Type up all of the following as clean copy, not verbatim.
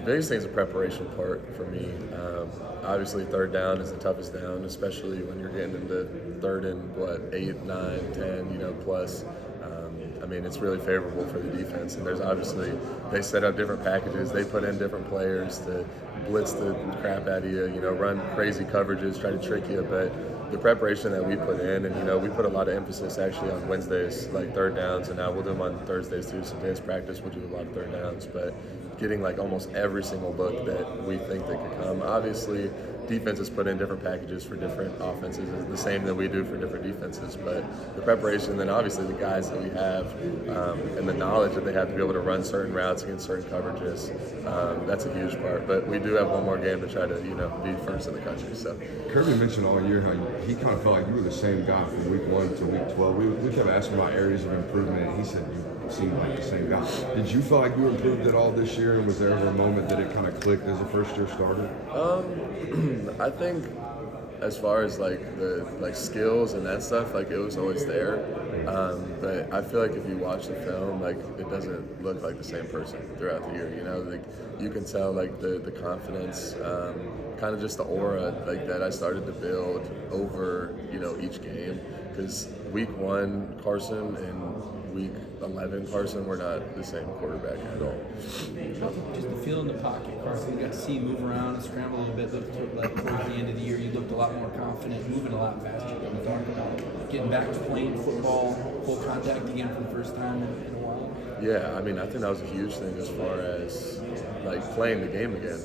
The biggest thing is the preparation part for me. Obviously, third down is the toughest down, especially when you're getting into third and 8, 9, 10, plus. I mean, it's really favorable for the defense, and there's obviously they set up different packages. They put in different players to blitz the crap out of you, run crazy coverages, try to trick you. But the preparation that we put in, and we put a lot of emphasis actually on Wednesdays, like third downs, and now we'll do them on Thursdays too. So today's practice, we'll do a lot of third downs, but getting like almost every single look that we think that could come. Obviously, defenses put in different packages for different offenses, is the same that we do for different defenses. But the preparation, then obviously the guys that we have, and the knowledge that they have to be able to run certain routes against certain coverages, that's a huge part. But we do have one more game to try to be first in the country. So Kirby mentioned all year how he kind of felt like you were the same guy from week 1 to week 12. We kept asking about areas of improvement, and he said you seemed like the same guy. Did you feel like you improved at all this year, and was there ever a moment that it kind of clicked as a first-year starter? I think as far as the skills and that stuff, it was always there. But I feel like if you watch the film, it doesn't look like the same person throughout the year. You can tell the confidence, kind of just the aura that I started to build over each game. Because week 1 Carson and week 11 Carson were not the same quarterback at all. Just the feel in the pocket, Carson. You got to see you move around and scramble a little bit. Towards the end of the year, you looked a lot more confident, moving a lot faster. We talked about getting back to playing football, full contact again for the first time in a while. Yeah, I mean, I think that was a huge thing as far as playing the game again.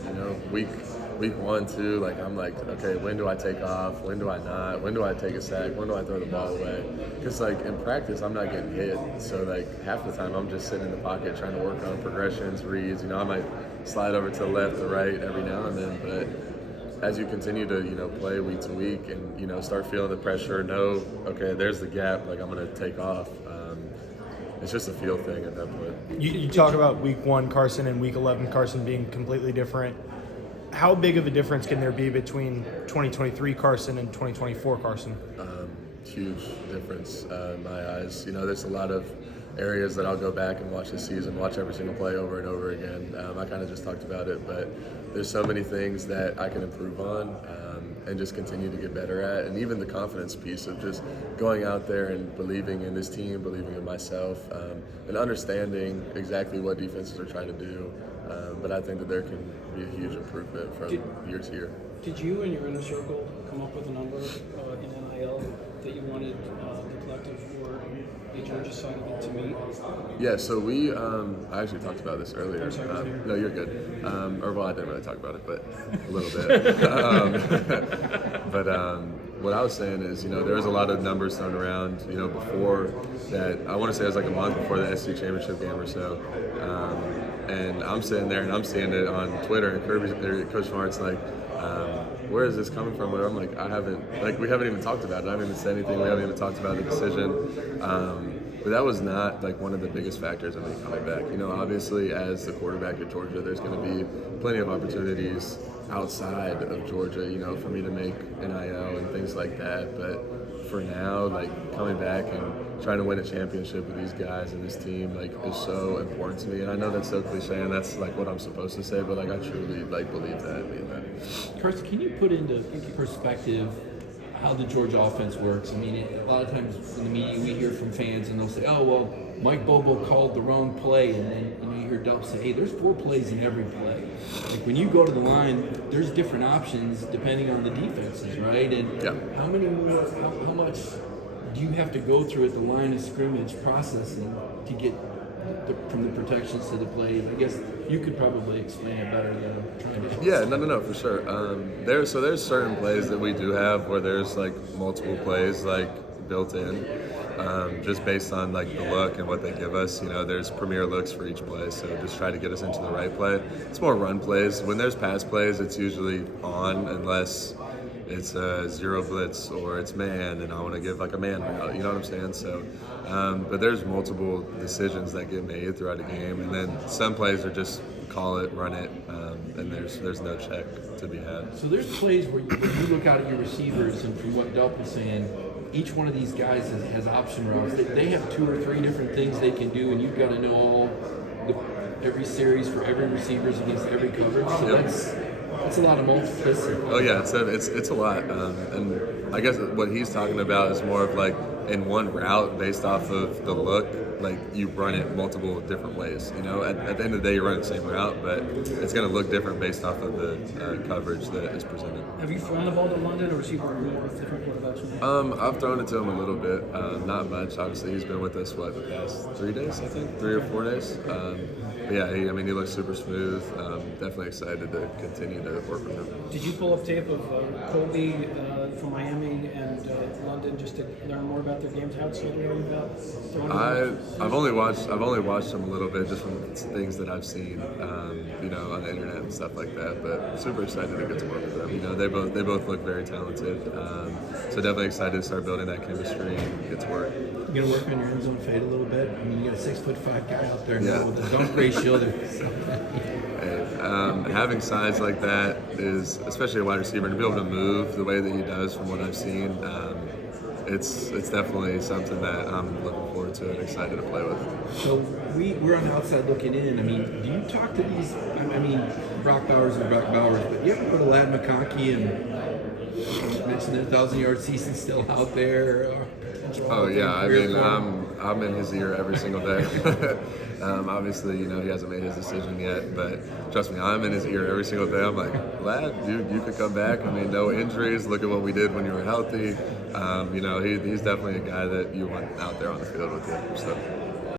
Week 1, 2, I'm okay, when do I take off? When do I not? When do I take a sack? When do I throw the ball away? Because in practice, I'm not getting hit. So half the time, I'm just sitting in the pocket trying to work on progressions, reads. I might slide over to the left or right every now and then. But as you continue to play week to week and start feeling the pressure, know okay, there's the gap. I'm going to take off. It's just a feel thing at that point. You talk about week 1 Carson and week 11 Carson being completely different. How big of a difference can there be between 2023 Carson and 2024 Carson? Huge difference in my eyes. There's a lot of areas that I'll go back and watch this season, watch every single play over and over again. I kind of just talked about it, but there's so many things that I can improve on and just continue to get better at. And even the confidence piece of just going out there and believing in this team, believing in myself, and understanding exactly what defenses are trying to do. But I think that there can be a huge improvement from year to year. Did you and your inner circle come up with a number in NIL that you wanted the collective or the Georgia side of it to meet? Yeah, so I actually talked about this earlier. I'm sorry, no, you're good. I didn't really talk about it, but a little bit. What I was saying is, there was a lot of numbers thrown around, before that. I want to say it was a month before the SC championship game or so. And I'm sitting there and I'm seeing it on Twitter, and Coach Smart's where is this coming from? Where I'm we haven't even talked about it. I haven't even said anything. We haven't even talked about the decision. But that was not one of the biggest factors of me coming back. Obviously as the quarterback at Georgia, there's going to be plenty of opportunities outside of Georgia, for me to make NIL and things like that. But for now, coming back and trying to win a championship with these guys and this team, is so important to me. And I know that's so cliche and that's what I'm supposed to say, but I truly believe that and mean that. Carson, can you put into perspective how the Georgia offense works? I mean, a lot of times in the media we hear from fans and they'll say, oh, well, Mike Bobo called the wrong play, and then you hear Delp say, hey, there's 4 plays in every play. When you go to the line, there's different options depending on the defenses, right? And how much do you have to go through at the line of scrimmage processing to get from the protections to the plays? I guess you could probably explain it better than I'm trying to. Yeah, no, for sure. There's certain plays that we do have where there's multiple plays built in, just based on the look and what they give us. There's premier looks for each play, so just try to get us into the right play. It's more run plays. When there's pass plays, it's usually on unless it's a zero blitz or it's man, and I want to give a man route. You know what I'm saying? So, but there's multiple decisions that get made throughout a game, and then some plays are just call it, run it, and there's no check to be had. So there's plays where you look out at your receivers, and from what Delp was saying, each one of these guys has option routes. They have 2 or 3 different things they can do, and you've got to know all the every series for every receivers against every coverage. So Yep. that's a lot of multiplicity. Oh yeah, it's a lot, and I guess what he's talking about is more of like in one route based off of the look, like you run it multiple different ways. You know, at the end of the day, you run the same route, but it's going to look different based off of the coverage that is presented. Have you thrown the ball to London, or has he worked with different quarterbacks? I've thrown it to him a little bit, not much. Obviously, he's been with us the past 3 days, I think, 3 or 4 days. But yeah, he looks super smooth. Definitely excited to continue to work with him. Did you pull up tape of Colby from Miami and London just to learn more about their games? How excited are you about throwing the ball? I've only watched them a little bit, just from things that I've seen, on the internet and stuff like that. But super excited to get to work with them. You know, they both look very talented. So definitely excited to start building that chemistry and get to work. You gonna work on your end zone fade a little bit? I mean, you got a 6'5" guy out there Yeah. now with a dunk ratio. Having size like that is, especially a wide receiver, to be able to move the way that he does, from what I've seen, it's definitely something that I'm looking forward to and excited to play with. So we're on the outside looking in. I mean, do you talk to these? I mean, Brock Bowers and Brock Bowers, but you ever go to Lad McConkey and mention the 1,000-yard season still out there? Oh yeah, I mean, I'm in his ear every single day. Obviously, he hasn't made his decision yet, but trust me, I'm in his ear every single day. I'm like, Lad, you could come back. I mean, no injuries. Look at what we did when you were healthy. He's definitely a guy that you want out there on the field with you. So.